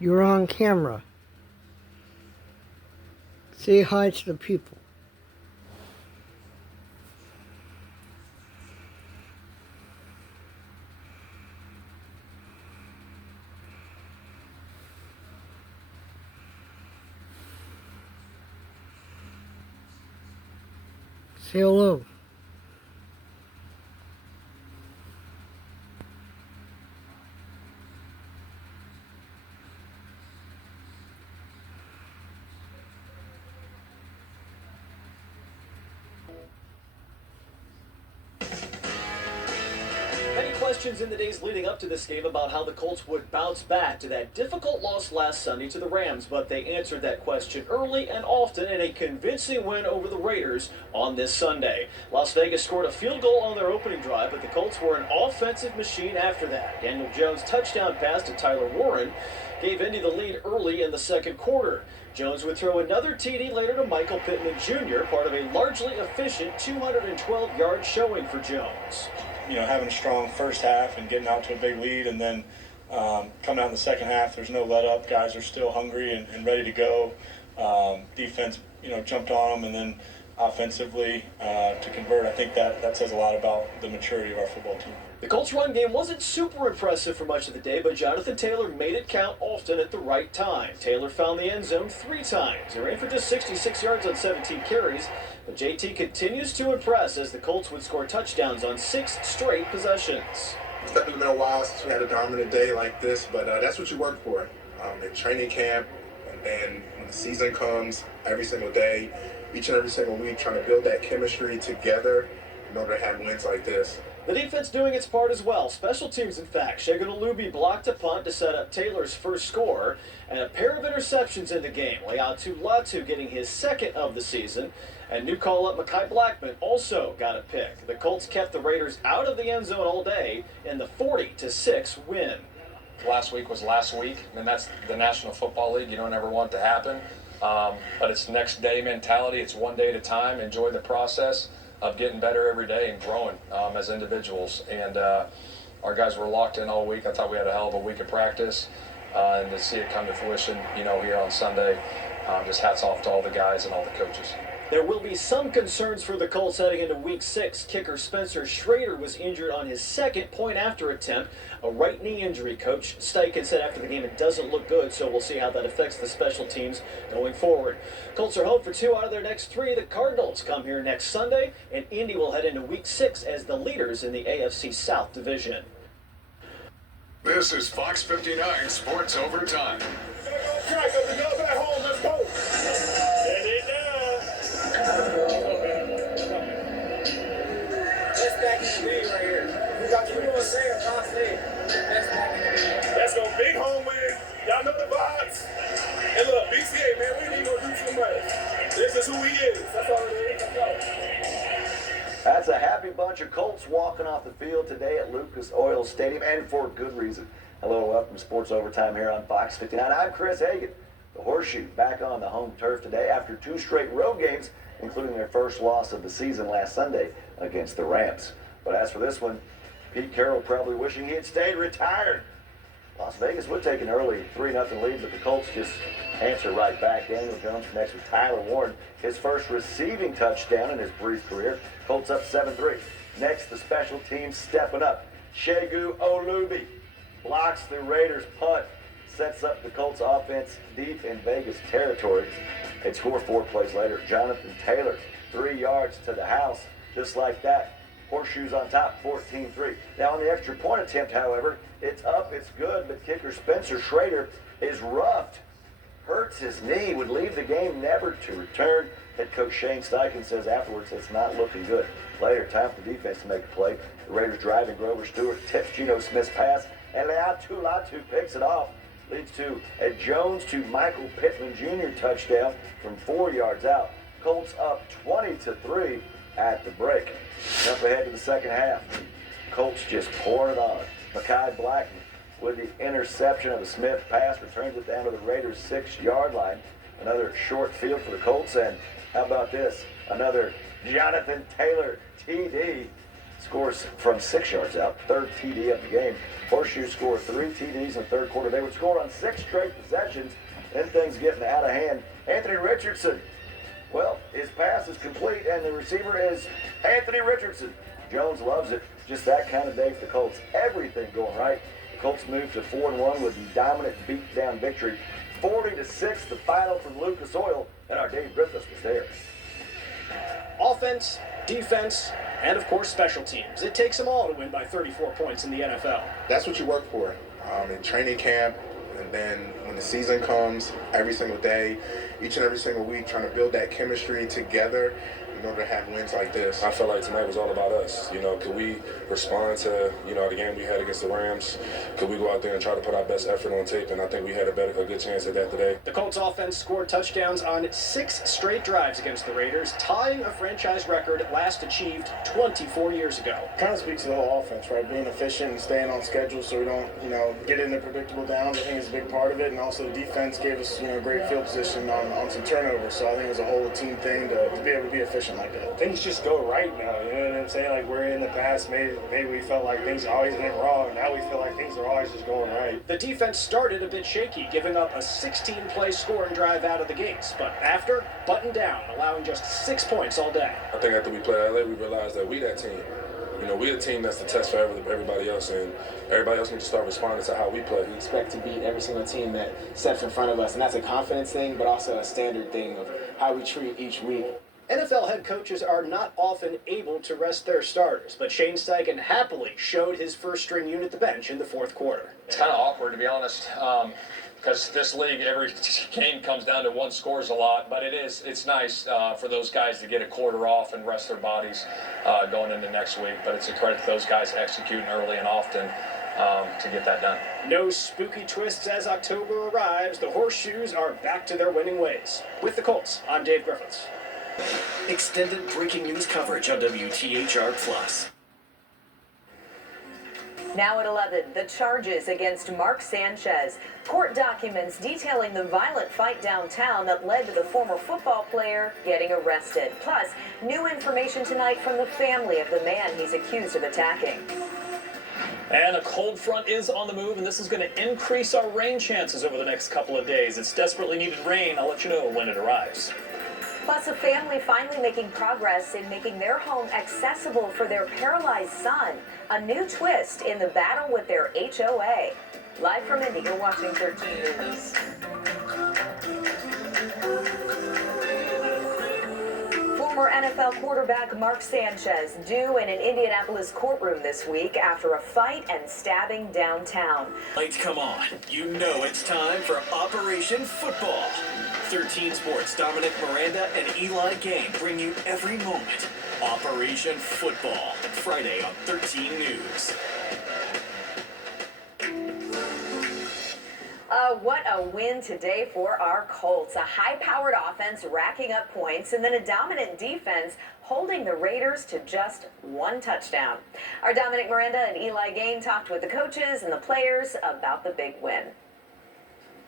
You're on camera. Say hi to the people. Say hello. Many questions in the days leading up to this game about how the Colts would bounce back to that difficult loss last Sunday to the Rams, but they answered that question early and often in a convincing win over the Raiders on this Sunday. Las Vegas scored a field goal on their opening drive, but the Colts were an offensive machine after that. Daniel Jones' touchdown pass to Tyler Warren gave Indy the lead early in the second quarter. Jones would throw another TD later to Michael Pittman Jr., part of a largely efficient 212-yard showing for Jones. Having a strong first half and getting out to a big lead, and then coming out in the second half, there's no let up. Guys are still hungry and ready to go. Defense, jumped on them, and then offensively to convert. I think that says a lot about the maturity of our football team. The Colts' run game wasn't super impressive for much of the day, but Jonathan Taylor made it count often at the right time. Taylor found the end zone 3 times. He ran for just 66 yards on 17 carries, but JT continues to impress as the Colts would score touchdowns on 6 straight possessions. It's definitely been a while since we had a dominant day like this, but that's what you work for in training camp, and then when the season comes, every single day, each and every single week, trying to build that chemistry together in order to have wins like this. The defense doing its part as well. Special teams, in fact. Shaquille blocked a punt to set up Taylor's first score, and a pair of interceptions in the game. Latu getting his second of the season, and new call-up Mekhi Blackman also got a pick. The Colts kept the Raiders out of the end zone all day in the 40-6 win. Last week was last week, and that's the National Football League. You don't ever want it to happen, but it's next day mentality. It's one day at a time. Enjoy the process of getting better every day and growing as individuals. And our guys were locked in all week. I thought we had a hell of a week of practice, and to see it come to fruition, here on Sunday, just hats off to all the guys and all the coaches. There will be some concerns for the Colts heading into Week 6. Kicker Spencer Schrader was injured on his second point-after attempt, a right knee injury. Coach Steichen said after the game it doesn't look good, so we'll see how that affects the special teams going forward. Colts are home for 2 out of their next 3. The Cardinals come here next Sunday, and Indy will head into Week 6 as the leaders in the AFC South Division. This is Fox 59 Sports Overtime. Let's go. Let's go, big home win. Y'all know the vibes. And look, BCA, man, we ain't even gonna do too much. This is who he is. That's all it is. Let's go. That's a happy bunch of Colts walking off the field today at Lucas Oil Stadium, and for good reason. Hello and welcome to Sports Overtime here on Fox 59. I'm Chris Hagan. The Horseshoe back on the home turf today after 2 straight road games, including their first loss of the season last Sunday against the Rams. But as for this one, Pete Carroll probably wishing he had stayed retired. Las Vegas would take an early 3-0 lead, but the Colts just answer right back. Daniel Jones connects with Tyler Warren, his first receiving touchdown in his brief career. Colts up 7-3. Next, the special teams stepping up. Shegu Olubi blocks the Raiders' punt, sets up the Colts offense deep in Vegas territory. They'd score 4 plays later. Jonathan Taylor, 3 yards to the house, just like that. Horseshoes on top, 14-3. Now on the extra point attempt, however, it's up, it's good, but kicker Spencer Schrader is roughed. Hurts his knee, would leave the game never to return. Head coach Shane Steichen says afterwards it's not looking good. Later, time for the defense to make a play. The Raiders drive, and Grover Stewart tips Geno Smith's pass, and Latu picks it off. Leads to a Jones to Michael Pittman Jr. touchdown from 4 yards out. Colts up 20-3 at the break. Jump ahead to the second half. Colts just pouring it on. Mekhi Blackman with the interception of the Smith pass returns it down to the Raiders' 6-yard line. Another short field for the Colts, and how about this? Another Jonathan Taylor TD. scores from 6 yards out, third TD of the game. Horseshoe scored 3 TDs in the third quarter. They would score on 6 straight possessions, and things getting out of hand. Anthony Richardson, well, his pass is complete, and the receiver is Anthony Richardson. Jones loves it. Just that kind of day for the Colts. Everything going right. The Colts moved to 4-1 with the dominant beat-down victory. 40-6, the final from Lucas Oil, and our Dave Griffiths was there. Offense, defense, and of course special teams. It takes them all to win by 34 points in the NFL. That's what you work for in training camp, and then when the season comes, every single day, each and every single week, trying to build that chemistry together in order to have wins like this. I felt like tonight was all about us. You know, could we respond to, the game we had against the Rams? Could we go out there and try to put our best effort on tape? And I think we had a good chance at that today. The Colts offense scored touchdowns on 6 straight drives against the Raiders, tying a franchise record last achieved 24 years ago. Kind of speaks to the whole offense, right? Being efficient and staying on schedule so we don't, get into predictable downs. I think is a big part of it. And also the defense gave us, great field position on some turnovers. So I think it was a whole team thing to be able to be efficient like that. Things just go right now, you know what I'm saying? Like, we're in the past, maybe we felt like things always went wrong. Now we feel like things are always just going right. The defense started a bit shaky, giving up a 16-play scoring drive out of the gates, but after, buttoned down, allowing just 6 points all day. I think after we played LA, we realized that we that team. We're a team that's the test for everybody else, and everybody else needs to start responding to how we play. We expect to beat every single team that steps in front of us, and that's a confidence thing, but also a standard thing of how we treat each week. NFL head coaches are not often able to rest their starters, but Shane Steichen happily showed his first-string unit the bench in the fourth quarter. It's kind of awkward, to be honest, because this league, every game comes down to one scores a lot, but it's nice for those guys to get a quarter off and rest their bodies going into next week, but it's a credit to those guys executing early and often to get that done. No spooky twists as October arrives. The Horseshoes are back to their winning ways. With the Colts, I'm Dave Griffiths. Extended breaking news coverage on WTHR+. Now at 11, the charges against Mark Sanchez. Court documents detailing the violent fight downtown that led to the former football player getting arrested. Plus, new information tonight from the family of the man he's accused of attacking. And a cold front is on the move, and this is going to increase our rain chances over the next couple of days. It's desperately needed rain. I'll let you know when it arrives. Plus, a family finally making progress in making their home accessible for their paralyzed son. A new twist in the battle with their HOA. Live from Indy, you're watching 13 News. Former NFL quarterback Mark Sanchez due in an Indianapolis courtroom this week after a fight and stabbing downtown. Lights come on. You know it's time for Operation Football. 13 Sports, Dominic Miranda and Eli Gang bring you every moment. Operation Football, Friday on 13 News. What a win today for our Colts. A high-powered offense racking up points, and then a dominant defense holding the Raiders to just 1 touchdown. Our Dominic Miranda and Eli Gain talked with the coaches and the players about the big win.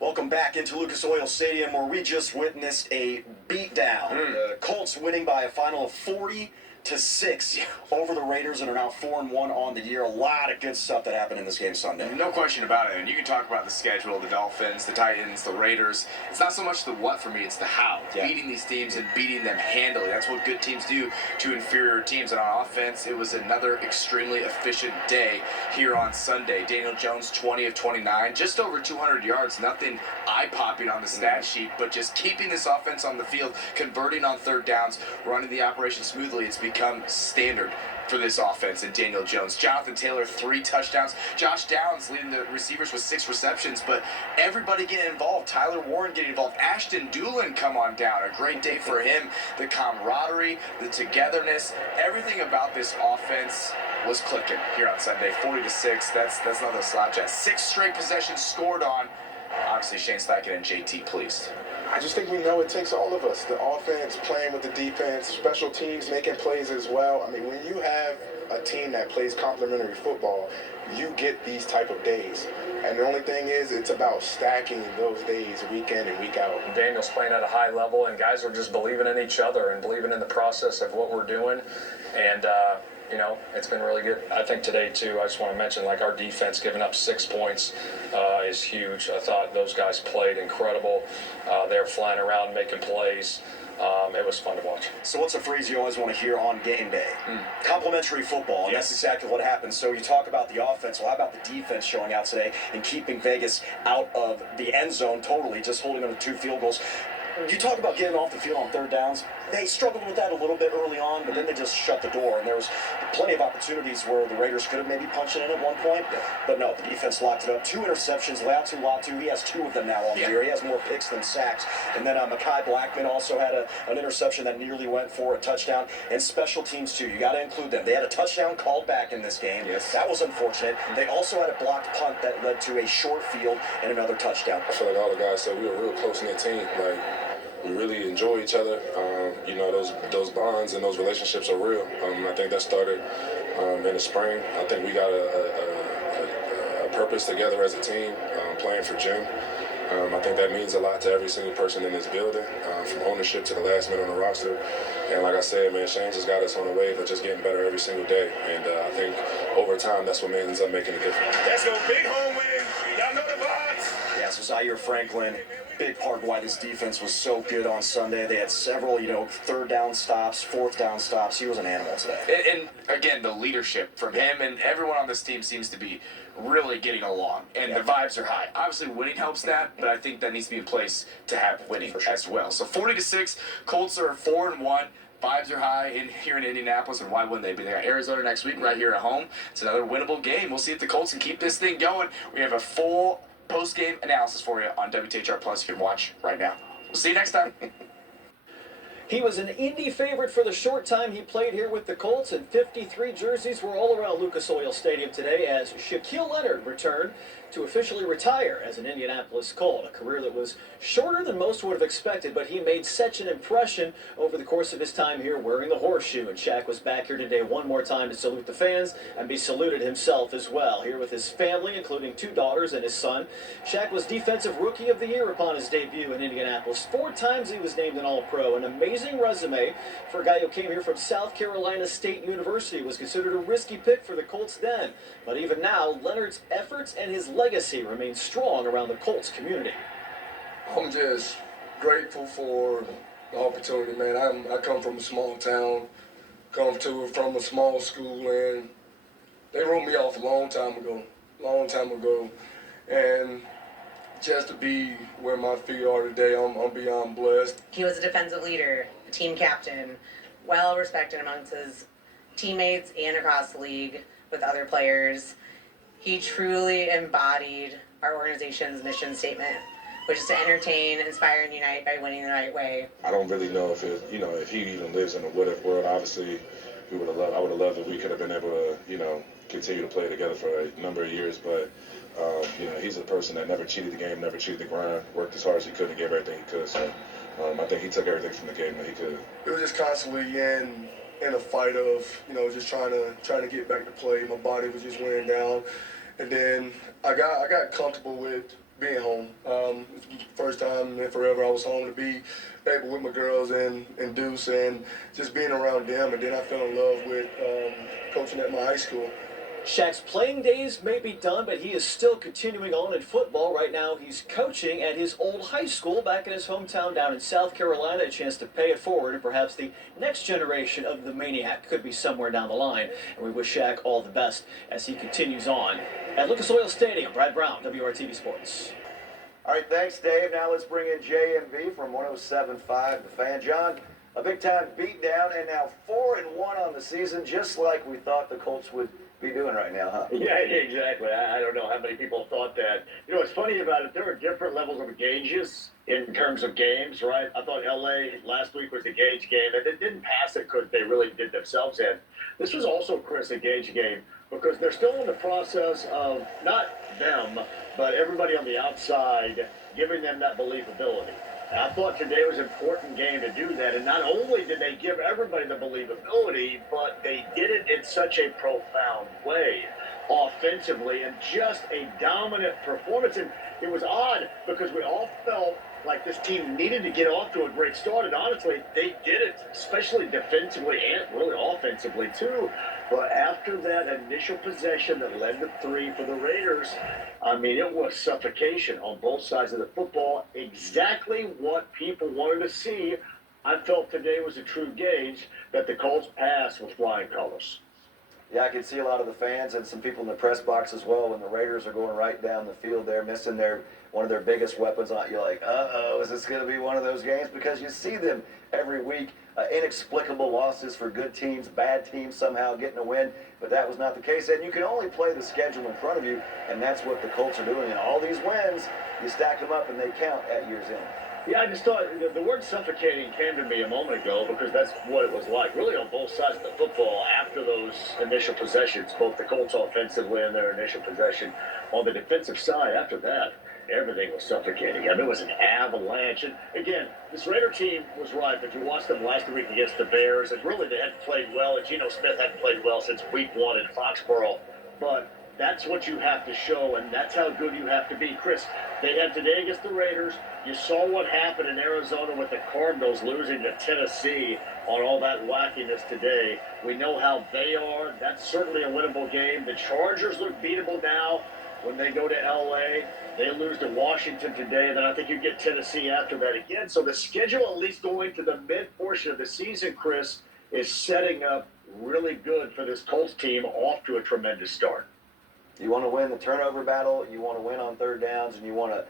Welcome back into Lucas Oil Stadium, where we just witnessed a beatdown. The Colts winning by a final of 40-6 over the Raiders and are now 4-1 on the year. A lot of good stuff that happened in this game Sunday. No question about it. And you can talk about the schedule, the Dolphins, the Titans, the Raiders. It's not so much the what for me, it's the how. Yeah. Beating these teams and beating them handily. That's what good teams do to inferior teams. And on offense, it was another extremely efficient day here on Sunday. Daniel Jones, 20 of 29, just over 200 yards. Nothing eye-popping on the stat sheet, but just keeping this offense on the field, converting on third downs, running the operation smoothly. It's become standard for this offense and Daniel Jones. Jonathan Taylor, 3 touchdowns. Josh Downs leading the receivers with 6 receptions, but everybody getting involved. Tyler Warren getting involved. Ashton Doolin come on down. A great day for him. The camaraderie, the togetherness, everything about this offense was clicking here on Sunday. 40-6. That's not a slouch. 6 straight possessions scored on. Obviously, Shane Steichen and JT pleased. I just think we know it takes all of us. The offense playing with the defense, special teams making plays as well. I mean, when you have a team that plays complementary football, you get these type of days. And the only thing is, it's about stacking those days week in and week out. Daniel's playing at a high level, and guys are just believing in each other and believing in the process of what we're doing. And You know, it's been really good. I think today, too, I just want to mention, like, our defense giving up 6 points is huge. I thought those guys played incredible. They were flying around making plays. It was fun to watch. So what's a phrase you always want to hear on game day? Complimentary football, and that's exactly what happened. So you talk about the offense. Well, how about the defense showing out today and keeping Vegas out of the end zone totally, just holding them to 2 field goals? You talk about getting off the field on third downs. They struggled with that a little bit early on, but then they just shut the door. And there was plenty of opportunities where the Raiders could have maybe punched it in at one point. But no, the defense locked it up. 2 interceptions. Latu, he has 2 of them now on the year. He has more picks than sacks. And then Mekhi Blackman also had an interception that nearly went for a touchdown. And special teams, too. You got to include them. They had a touchdown called back in this game. That was unfortunate. They also had a blocked punt that led to a short field and another touchdown. I feel like all the guys said we were a real close-knit team. Like, we really enjoy each other. You know, those bonds and those relationships are real. I think that started in the spring. I think we got a purpose together as a team, playing for Jim. I think that means a lot to every single person in this building, from ownership to the last man on the roster. And like I said, man, Shane just got us on the wave of just getting better every single day. And I think over time, that's what ends up making a difference. Let's go, big home win. Y'all know the vibes. Yeah, so Zaire Franklin, big part of why this defense was so good on Sunday. They had several, third down stops, fourth down stops. He was an animal today. And again, the leadership from him and everyone on this team seems to be really getting along, and the vibes are high. Obviously, winning helps that, but I think that needs to be in place to have winning as well. So 40-6, Colts are 4-1. Vibes are high here in Indianapolis, and why wouldn't they be? They got Arizona next week right here at home. It's another winnable game. We'll see if the Colts can keep this thing going. We have a full post-game analysis for you on WTHR Plus. You can watch right now. We'll see you next time. He was an Indy favorite for the short time he played here with the Colts, and 53 jerseys were all around Lucas Oil Stadium today as Shaquille Leonard returned to officially retire as an Indianapolis Colt, a career that was shorter than most would have expected, but he made such an impression over the course of his time here wearing the horseshoe. And Shaq was back here today one more time to salute the fans and be saluted himself as well, here with his family, including 2 daughters and his son. Shaq was Defensive Rookie of the Year upon his debut in Indianapolis. 4 times he was named an All-Pro. An amazing resume for a guy who came here from South Carolina State University. Was considered a risky pick for the Colts then, but even now, Leonard's efforts and his legacy remain strong around the Colts community. I'm just grateful for the opportunity, man. I come from a small town, from a small school, and they wrote me off a long time ago. And just to be where my feet are today, I'm beyond blessed. He was a defensive leader, a team captain, well respected amongst his teammates and across the league with other players. He truly embodied our organization's mission statement, which is to entertain, inspire, and unite by winning the right way. I don't really know if he even lives in a what-if world. Obviously, I would have loved if we could have been able to, continue to play together for a number of years. But, he's a person that never cheated the game, never cheated the grind, worked as hard as he could and gave everything he could. So I think he took everything from the game that he could. It was just constantly in a fight of, just trying to get back to play. My body was just wearing down. And then I got comfortable with being home. First time in forever I was home to be able with my girls and Deuce and just being around them. And then I fell in love with coaching at my high school. Shaq's playing days may be done, but he is still continuing on in football. Right now, he's coaching at his old high school back in his hometown down in South Carolina. A chance to pay it forward, and perhaps the next generation of the Maniac could be somewhere down the line. And we wish Shaq all the best as he continues on. At Lucas Oil Stadium, Brad Brown, WRTV Sports. All right, thanks, Dave. Now let's bring in JMV from 107.5 The Fan. John, a big-time beatdown, and now 4-1 on the season, just like we thought the Colts would be doing right now, huh? Yeah, exactly. I don't know how many people thought that. What's funny about it, there are different levels of gauges in terms of games, right? I thought LA last week was the gauge game, and they didn't pass it because they really did themselves in. This was also, Chris, a gauge game because they're still in the process of, not them, but everybody on the outside giving them that believability. And I thought today was an important game to do that. And not only did they give everybody the believability, but they did it in such a profound way offensively and just a dominant performance. And it was odd because we all felt like this team needed to get off to a great start, and honestly, they did it, especially defensively and really offensively too. But after that initial possession that led to 3 for the Raiders, I mean, it was suffocation on both sides of the football. Exactly what people wanted to see. I felt today was a true gauge that the Colts pass with flying colors. Yeah, I could see a lot of the fans and some people in the press box as well when the Raiders are going right down the field there, missing one of their biggest weapons. You're like, uh-oh, is this going to be one of those games? Because you see them every week. Inexplicable losses for good teams, bad teams somehow getting a win, but that was not the case. And you can only play the schedule in front of you, and that's what the Colts are doing. And all these wins, you stack them up, and they count at year's end. Yeah, I just thought the word suffocating came to me a moment ago because that's what it was like, really on both sides of the football after those initial possessions, both the Colts offensively and their initial possession. On the defensive side, after that, everything was suffocating. I mean, it was an avalanche. And again, this Raider team was right. If you watched them last week against the Bears, and really they hadn't played well, and Geno Smith hadn't played well since week 1 in Foxborough. But that's what you have to show, and that's how good you have to be. Chris, they had today against the Raiders. You saw what happened in Arizona with the Cardinals losing to Tennessee on all that wackiness today. We know how they are. That's certainly a winnable game. The Chargers look beatable now when they go to L.A. They lose to Washington today, and then I think you get Tennessee after that again. So the schedule, at least going to the mid-portion of the season, Chris, is setting up really good for this Colts team off to a tremendous start. You want to win the turnover battle, you want to win on third downs, and you want to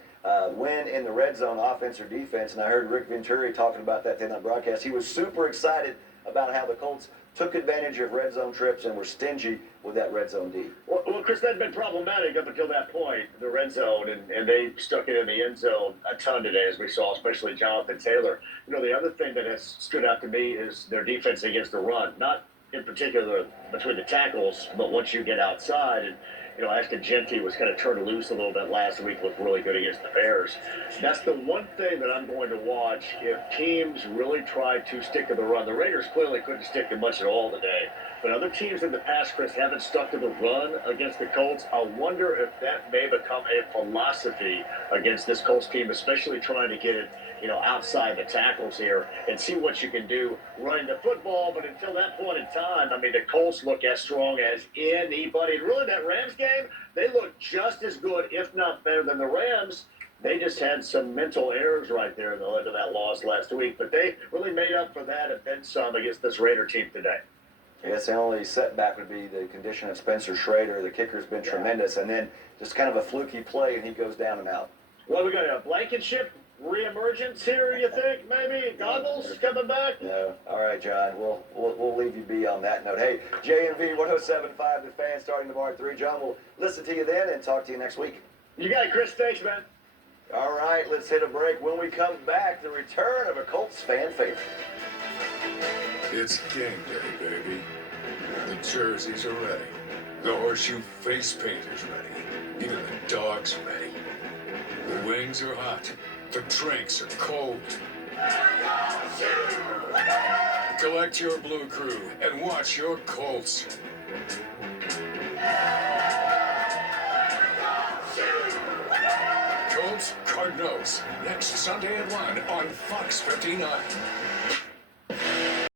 win in the red zone, offense or defense. And I heard Rick Venturi talking about that in that broadcast. He was super excited about how the Colts took advantage of red zone trips and were stingy with that red zone D. Well, Chris, that had been problematic up until that point, the red zone, and they stuck it in the end zone a ton today, as we saw, especially Jonathan Taylor. You know, the other thing that has stood out to me is their defense against the run, not in particular between the tackles, but once you get outside. And you know, Ashton Genty was kind of turned loose a little bit last week, looked really good against the Bears. That's the one thing that I'm going to watch if teams really try to stick to the run. The Raiders clearly couldn't stick to much at all today. But other teams in the past, Chris, haven't stuck to the run against the Colts. I wonder if that may become a philosophy against this Colts team, especially trying to get it, you know, outside the tackles here and see what you can do running the football. But until that point in time, I mean, the Colts look as strong as anybody. And really, that Rams game, they look just as good, if not better than the Rams. They just had some mental errors right there in the end of that loss last week. But they really made up for that and then some against this Raider team today. I guess the only setback would be the condition of Spencer Schrader. The kicker's been tremendous. And then just kind of a fluky play, and he goes down and out. Well, we got a Blankenship reemergence here, you think, maybe? Goggles coming back? No. All right, John. We'll leave you be on that note. Hey, JMV 107.5, the Fan, starting tomorrow at 3. John, we'll listen to you then and talk to you next week. You got it, Chris. Thanks, man. All right, let's hit a break. When we come back, the return of a Colts fan favorite. It's game day, baby. The jerseys are ready. The horseshoe face paint is ready. Even the dog's ready. The wings are hot. The drinks are cold. Collect your Blue Crew and watch your Colts. Colts Cardinals next Sunday at 1 on Fox 59.